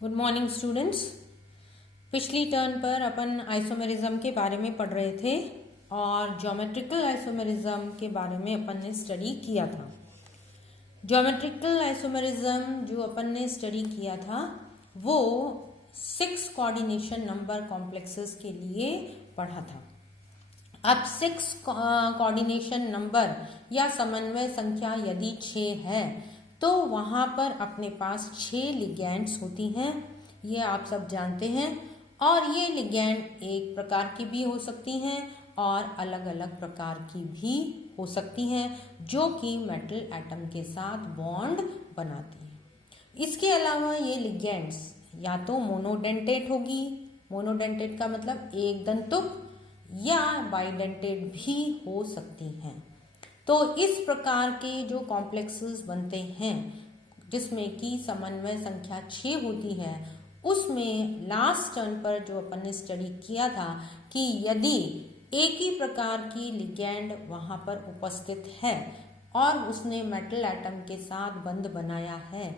Good morning students. पिछली turn पर अपन isomerism के बारे में पढ़ रहे थे और ज्योमेट्रिकल आइसोमेरिज्म के बारे में अपन ने स्टडी किया था। ज्योमेट्रिकल आइसोमेरिज्म जो अपन ने स्टडी किया था वो 6 कोऑर्डिनेशन नंबर कॉम्प्लेक्सेस के लिए पढ़ा था। अब 6 कोऑर्डिनेशन नंबर या समन्वय संख्या यदि 6 है तो वहाँ पर अपने पास 6 लिगेंड्स होती हैं, ये आप सब जानते हैं। और ये लिगेंड एक प्रकार की भी हो सकती हैं और अलग अलग प्रकार की भी हो सकती हैं जो कि मेटल एटम के साथ बॉन्ड बनाती हैं। इसके अलावा ये लिगेंड्स या तो मोनोडेंटेट होगी, मोनोडेंटेट का मतलब एक दंतुक, या बाइडेंटेट भी हो सकती हैं। तो इस प्रकार के जो कॉम्प्लेक्सेस बनते हैं जिसमें कि समन्वय संख्या 6 होती है, उसमें लास्ट टर्न पर जो अपन ने स्टडी किया था कि यदि एक ही प्रकार की लिगेंड वहाँ पर उपस्थित है और उसने मेटल एटम के साथ बंध बनाया है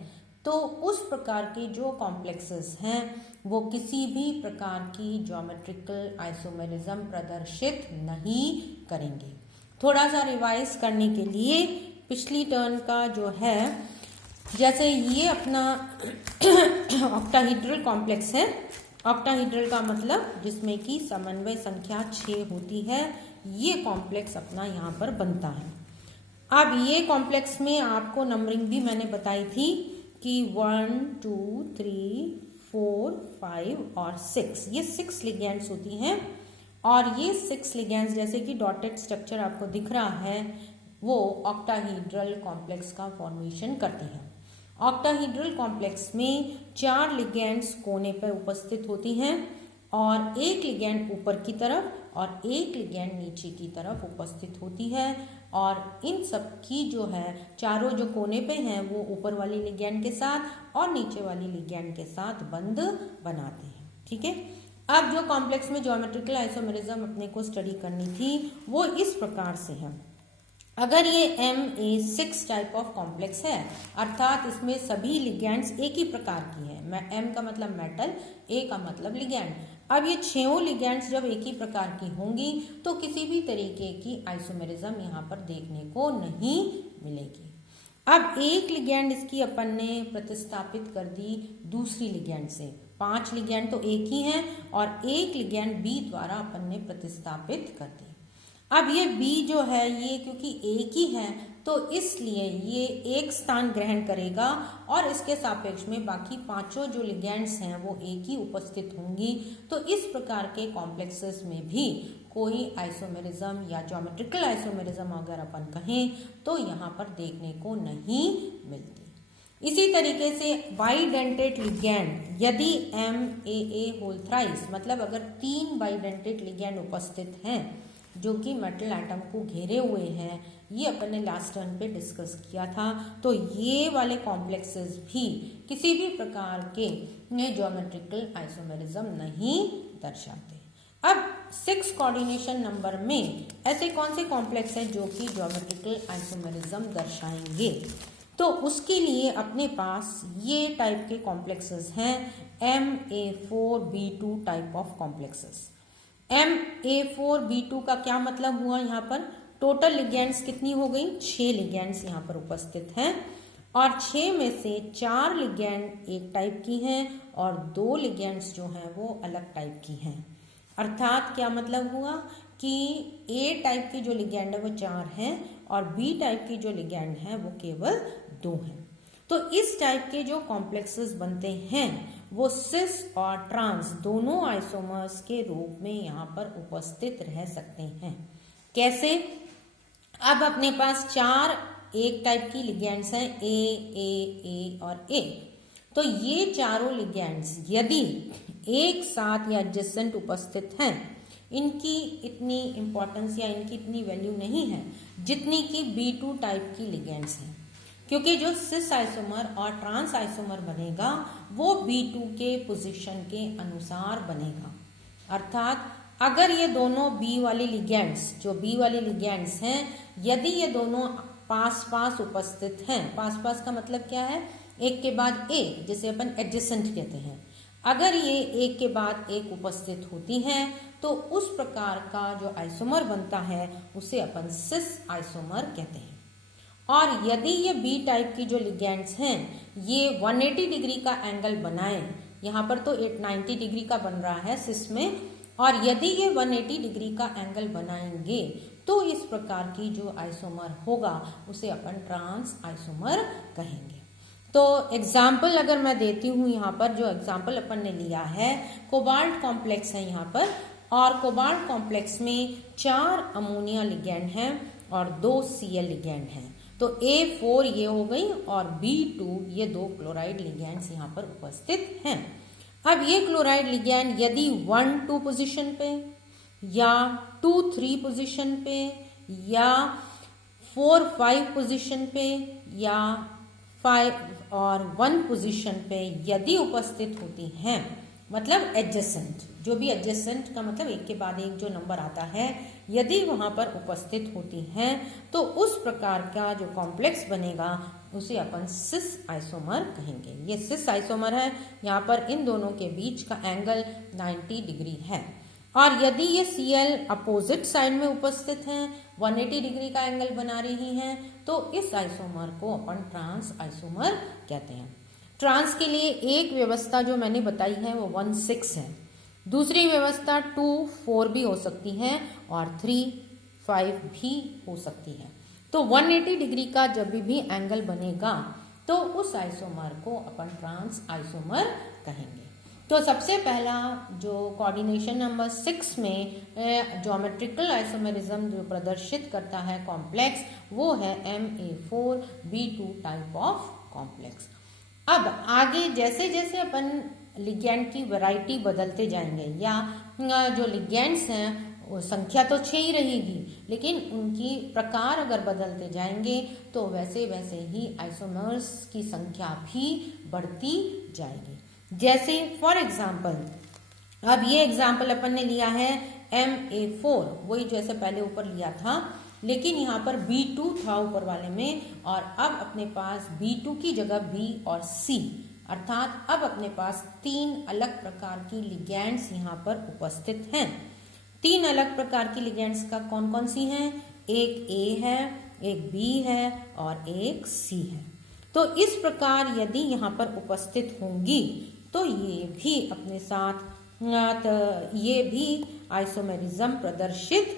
तो उस प्रकार के जो कॉम्प्लेक्सेस हैं वो किसी भी प्रकार की ज्योमेट्रिकल आइसोमेरिज्म प्रदर्शित नहीं करेंगे। थोड़ा सा रिवाइज करने के लिए पिछली टर्न का जो है, जैसे ये अपना ऑक्टाहीड्रल कॉम्प्लेक्स है। ऑक्टाहीड्रल का मतलब जिसमें कि समन्वय संख्या 6 होती है, ये कॉम्प्लेक्स अपना यहाँ पर बनता है। अब ये कॉम्प्लेक्स में आपको नंबरिंग भी मैंने बताई थी कि 1 2 3 4 5 और 6, ये 6 लिगेंड्स होती हैं। और ये 6 लिगेंड्स जैसे कि डॉटेड स्ट्रक्चर आपको दिख रहा है वो ऑक्टाहीड्रल कॉम्प्लेक्स का फॉर्मेशन करती है। ऑक्टाहीड्रल कॉम्प्लेक्स में 4 लिगेंड्स कोने पर उपस्थित होती हैं और एक लिगेंड ऊपर की तरफ और एक लिगेंड नीचे की तरफ उपस्थित होती है। और इन सब की जो है चारों जो कोने पे हैं वो ऊपर वाली लिगेंड के साथ और नीचे वाली लिगेंड के साथ बंध बनाते हैं। ठीक है। अब जो कॉम्प्लेक्स में ज्योमेट्रिकल आइसोमेरिज्म अपने को स्टडी करनी थी वो इस प्रकार से है। अगर ये Ma6 टाइप ऑफ कॉम्प्लेक्स है, अर्थात इसमें सभी लिगेंड्स एक ही प्रकार की हैं। M का मतलब मेटल, A का मतलब लिगेंड। अब ये 6 लिगेंड्स जब एक ही प्रकार की होंगी तो किसी भी तरीके की आइसोमेरिज्म यहाँ पर देखने को नहीं मिलेगी। अब एक लिगेंड इसकी अपन ने प्रतिस्थापित कर दी दूसरी लिगेंड से। 5 लिगेंड तो एक ही हैं और एक लिगेंड B द्वारा अपन ने प्रतिस्थापित कर दी। अब ये B जो है ये क्योंकि एक ही है तो इसलिए ये एक स्थान ग्रहण करेगा और इसके सापेक्ष में बाकी 5 जो लिगेंड्स हैं वो एक ही उपस्थित होंगी। तो इस प्रकार के कॉम्प्लेक्सेस में भी कोई आइसोमेरिज्म या ज्योमेट्रिकल आइसोमेरिज्म अगर अपन कहें तो यहाँ पर देखने को नहीं मिलती। इसी तरीके से बाइडेंटेट लिगेंड यदि MAA होल थ्राइस, मतलब अगर 3 बाइडेंटेट लिगेंड उपस्थित हैं जो कि मेटल एटम को घेरे हुए हैं, ये अपन ने लास्ट टर्न पे डिस्कस किया था, तो ये वाले कॉम्प्लेक्सेस भी किसी भी प्रकार के ज्योमेट्रिकल आइसोमेरिज्म नहीं दर्शाते। अब 6 कोऑर्डिनेशन नंबर में ऐसे कौन से कॉम्प्लेक्स हैं जो कि ज्योमेट्रिकल आइसोमेरिज्म दर्शाएंगे, तो उसके लिए अपने पास ये टाइप के कॉम्प्लेक्सेस हैं Ma4B2 type of complexes. Ma4B2 का क्या मतलब हुआ, यहाँ पर टोटल लिगेंड्स कितनी हो गई, 6 लिगेंड्स यहाँ पर उपस्थित हैं और 6 में से 4 लिगेंड एक टाइप की हैं और 2 लिगेंड्स जो हैं वो अलग टाइप की हैं। अर्थात क्या मतलब हुआ कि A टाइप की जो लिगेंड है वो 4 हैं और B टाइप की जो लिगेंड है वो केवल 2 हैं। तो इस टाइप के जो कॉम्प्लेक्सेस बनते हैं वो सिस और ट्रांस दोनों आइसोमर्स के रूप में यहाँ पर उपस्थित रह सकते हैं। कैसे? अब अपने पास 4 एक टाइप की लिगेंड्स हैं A और A। तो ये चारों लिगेंड्स यदि एक साथ या एडजेसेंट उपस्थित हैं, इनकी इतनी इंपॉर्टेंस या इनकी इतनी वैल्यू नहीं है जितनी कि B2 टाइप की लिगेंड्स हैं, क्योंकि जो सिस आइसोमर और ट्रांस आइसोमर बनेगा वो B2 के पोजीशन के अनुसार बनेगा। अर्थात अगर ये दोनों B वाले लिगेंड्स हैं, यदि ये दोनों पास पास उपस्थित हैं, पास पास का मतलब क्या है, एक के बाद एक, जिसे अपन एडजेसेंट कहते हैं, अगर ये एक के बाद एक उपस्थित होती हैं तो उस प्रकार का जो आइसोमर बनता है उसे अपन सिस आइसोमर कहते हैं। और यदि ये बी टाइप की जो लिगेंड्स हैं ये 180 डिग्री का एंगल बनाएं, यहाँ पर तो 890 डिग्री का बन रहा है सिस में, और यदि ये 180 डिग्री का एंगल बनाएंगे तो इस प्रकार की जो आइसोमर होगा उसे अपन ट्रांस आइसोमर कहेंगे। तो एग्जाम्पल अगर मैं देती हूँ, यहाँ पर जो एग्जाम्पल अपन ने लिया है कोबाल्ट कॉम्प्लेक्स है यहाँ पर, और कोबाल्ट कॉम्प्लेक्स में 4 अमोनिया लिगेंड हैं और 2 Cl लिगेंड हैं। तो A4 ये हो गई और B2 ये 2 क्लोराइड लिगेंड्स यहाँ पर उपस्थित हैं। अब ये क्लोराइड लिगेंड यदि 1-2 पोजीशन पे या 2-3 पोजीशन पे या 4-5 पोजीशन पे या 5 और 1 पोजीशन पे यदि उपस्थित होती हैं, मतलब एडजेसेंट, जो भी एडजेसेंट का मतलब एक के बाद एक जो नंबर आता है, यदि वहाँ पर उपस्थित होती हैं तो उस प्रकार का जो कॉम्प्लेक्स बनेगा उसे अपन सिस आइसोमर कहेंगे। ये सिस आइसोमर है, यहाँ पर इन दोनों के बीच का एंगल 90 डिग्री है। और यदि ये Cl अपोजिट साइड में उपस्थित हैं, 180 डिग्री का एंगल बना रही हैं, तो इस आइसोमर को अपन ट्रांस आइसोमर कहते हैं। ट्रांस के लिए एक व्यवस्था जो मैंने बताई है वो 1-6 है, दूसरी व्यवस्था 2-4 भी हो सकती है और 3-5 भी हो सकती है। तो 180 डिग्री का जब भी एंगल बनेगा तो उस आइसोमर को अपन ट्रांस आइसोमर कहेंगे। तो सबसे पहला जो कोऑर्डिनेशन नंबर 6 में ज्योमेट्रिकल आइसोमेरिज्म जो प्रदर्शित करता है कॉम्प्लेक्स, वो है Ma4B2 टाइप ऑफ कॉम्प्लेक्स। अब आगे जैसे जैसे अपन लिगेंड की वैरायटी बदलते जाएंगे, या जो लिगेंड्स हैं वो संख्या तो 6 ही रहेगी, लेकिन उनकी प्रकार अगर बदलते जाएंगे तो वैसे वैसे ही आइसोमर्स की संख्या भी बढ़ती जाएगी। जैसे फॉर एग्जाम्पल, अब ये एग्जाम्पल अपन ने लिया है Ma4, वही जैसे पहले ऊपर लिया था, लेकिन यहाँ पर B2 था ऊपर वाले में, और अब अपने पास B2 की जगह B और C, अर्थात अब अपने पास 3 अलग प्रकार की लिगेंड्स यहाँ पर उपस्थित हैं। 3 अलग प्रकार की लिगेंड्स का कौन कौन सी हैं? एक A है, एक B है और एक C है। तो इस प्रकार यदि यहाँ पर उपस्थित होंगी तो ये भी अपने साथ ये भी आइसोमेरिज्म प्रदर्शित